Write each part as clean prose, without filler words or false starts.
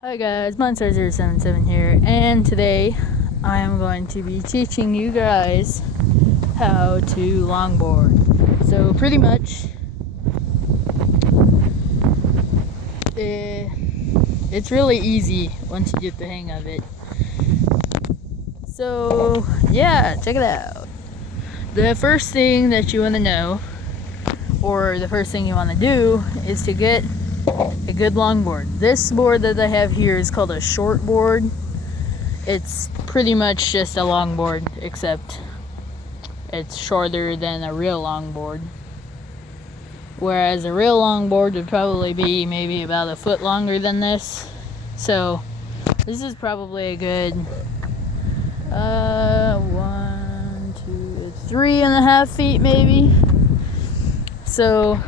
Hi guys, Monster077 here, and today I am going to be teaching you guys how to longboard. So pretty much, it's really easy once you get the hang of it. So yeah, check it out. The first thing that you want to know, or the first thing you want to do, is to get a good longboard. This board that I have here is called a short board. It's pretty much just a longboard, except it's shorter than a real longboard. Whereas a real longboard would probably be maybe about a foot longer than this. So this is probably a good 3.5 feet maybe. So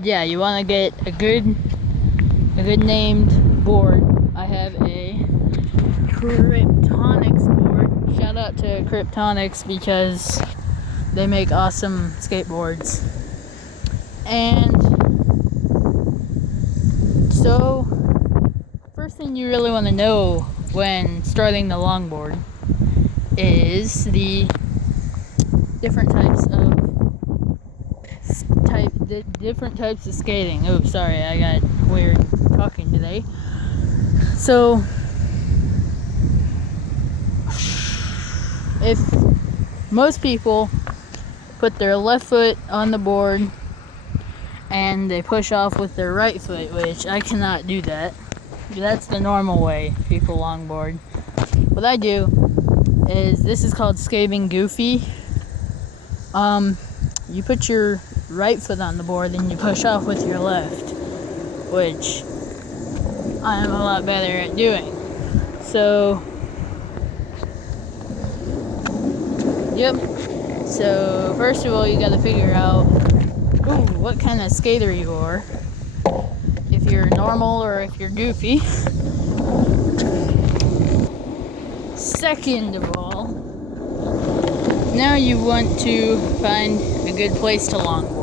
yeah, you want to get a good named board. I have a Kryptonics board. Shout out to Kryptonics because they make awesome skateboards. And so first thing you really want to know when starting the longboard is the different types of skating. Oh, sorry, I got weird talking today. So, if most people put their left foot on the board and they push off with their right foot, which I cannot do that. That's the normal way people longboard. What I do is, this is called skating goofy. You put your right foot on the board and you push off with your left, which I am a lot better at doing. So, yep. So first of all, you gotta figure out what kind of skater you are. If you're normal or if you're goofy. Second of all, now you want to find a good place to longboard.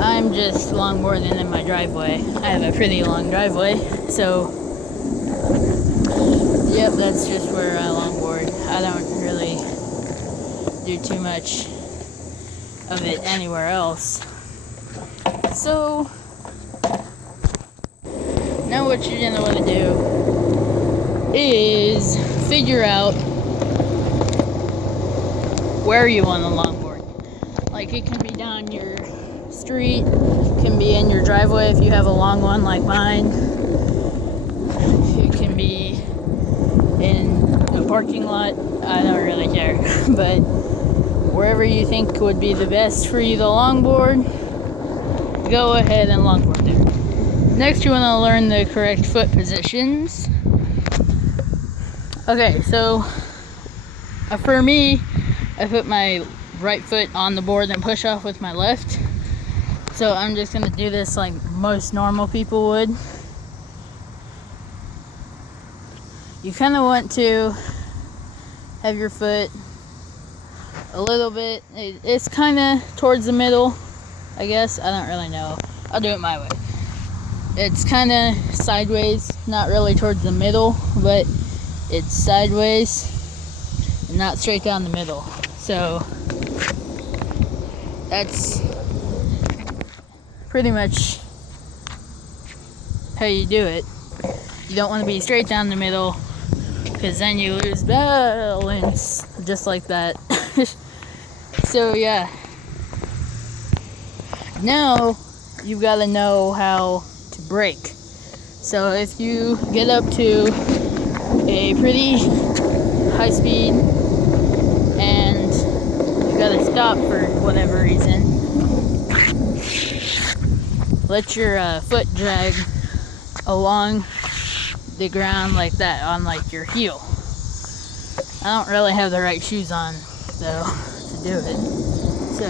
I'm just longboarding in my driveway. I have a pretty long driveway, so yep, that's just where I longboard. I don't really do too much of it anywhere else. So now what you're gonna want to do is figure out where you want to longboard. Like, it can be down your street, it can be in your driveway if you have a long one like mine, it can be in a parking lot. I don't really care, but wherever you think would be the best for you to longboard, go ahead and longboard there. Next, you want to learn the correct foot positions. Okay, so for me, I put my right foot on the board and push off with my left. So I'm just going to do this like most normal people would. You kind of want to have your foot a little bit, it's kind of towards the middle, I guess. I don't really know. I'll do it my way. It's kind of sideways, not really towards the middle, but it's sideways and not straight down the middle. So that's pretty much how you do it. You don't want to be straight down the middle, because then you lose balance, just like that. So yeah, now you've got to know how to brake. So if you get up to a pretty high speed and you gotta stop for whatever reason, let your foot drag along the ground like that, on like your heel. I don't really have the right shoes on though to do it, so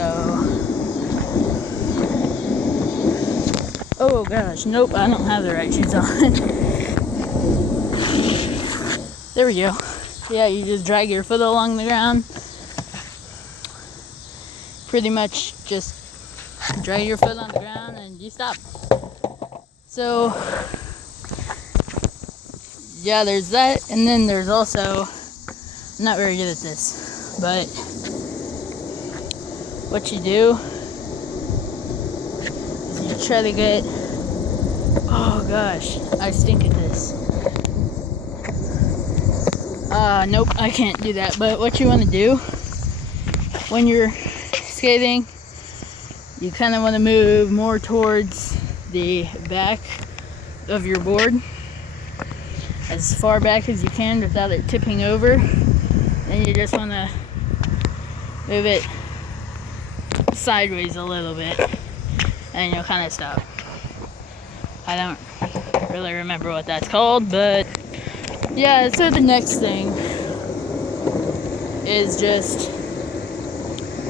oh gosh, nope, I don't have the right shoes on. There we go. Yeah, you just drag your foot along the ground. Pretty much just drag your foot on the ground and you stop. So yeah, there's that, and then there's also, I'm not very good at this, but what you do is you try to get, oh gosh, I stink at this. Nope, I can't do that. But what you want to do when you're skating, you kind of want to move more towards the back of your board, as far back as you can without it tipping over. Then you just want to move it sideways a little bit, and you'll kind of stop. I don't really remember what that's called, but yeah. So the next thing is just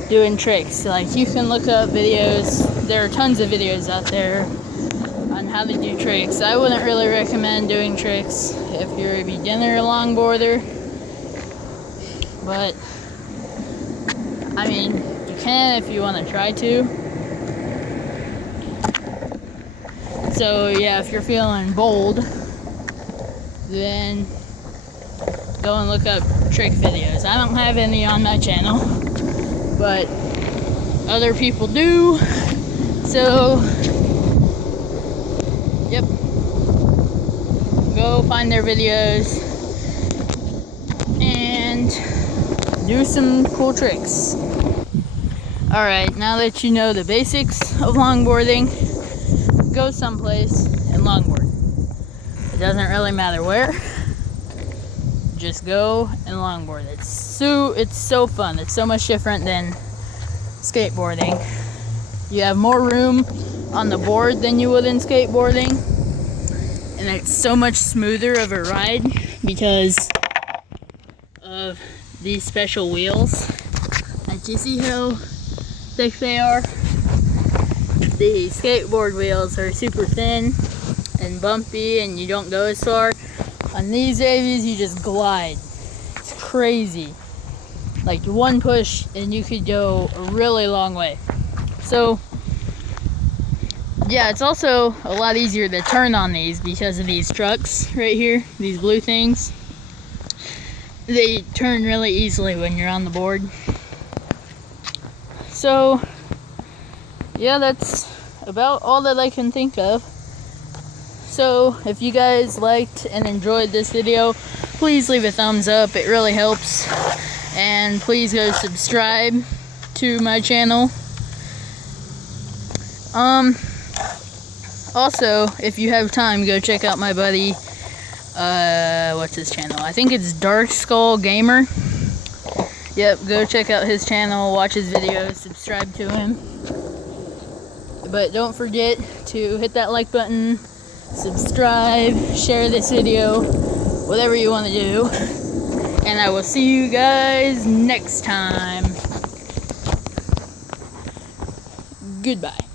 doing tricks. Like, you can look up videos. There are tons of videos out there on how to do tricks. I wouldn't really recommend doing tricks if you're a beginner longboarder, but I mean, you can if you want to try to. So yeah, if you're feeling bold, then go and look up trick videos. I don't have any on my channel, but other people do. So yep, go find their videos and do some cool tricks. Alright, now that you know the basics of longboarding, go someplace and longboard. It doesn't really matter where. Just go and longboard. It's so fun. It's so much different than skateboarding. You have more room on the board than you would in skateboarding, and it's so much smoother of a ride because of these special wheels. Like, you see how thick they are? The skateboard wheels are super thin and bumpy, and you don't go as far. On these babies, you just glide. It's crazy. Like, one push and you could go a really long way. So yeah, it's also a lot easier to turn on these because of these trucks right here, these blue things. They turn really easily when you're on the board. So yeah, that's about all that I can think of. So if you guys liked and enjoyed this video, please leave a thumbs up. It really helps. And please go subscribe to my channel. Also, if you have time, go check out my buddy, what's his channel? I think it's Dark Skull Gamer. Yep, go check out his channel, watch his videos, subscribe to him. But don't forget to hit that like button, subscribe, share this video, whatever you want to do. And I will see you guys next time. Goodbye.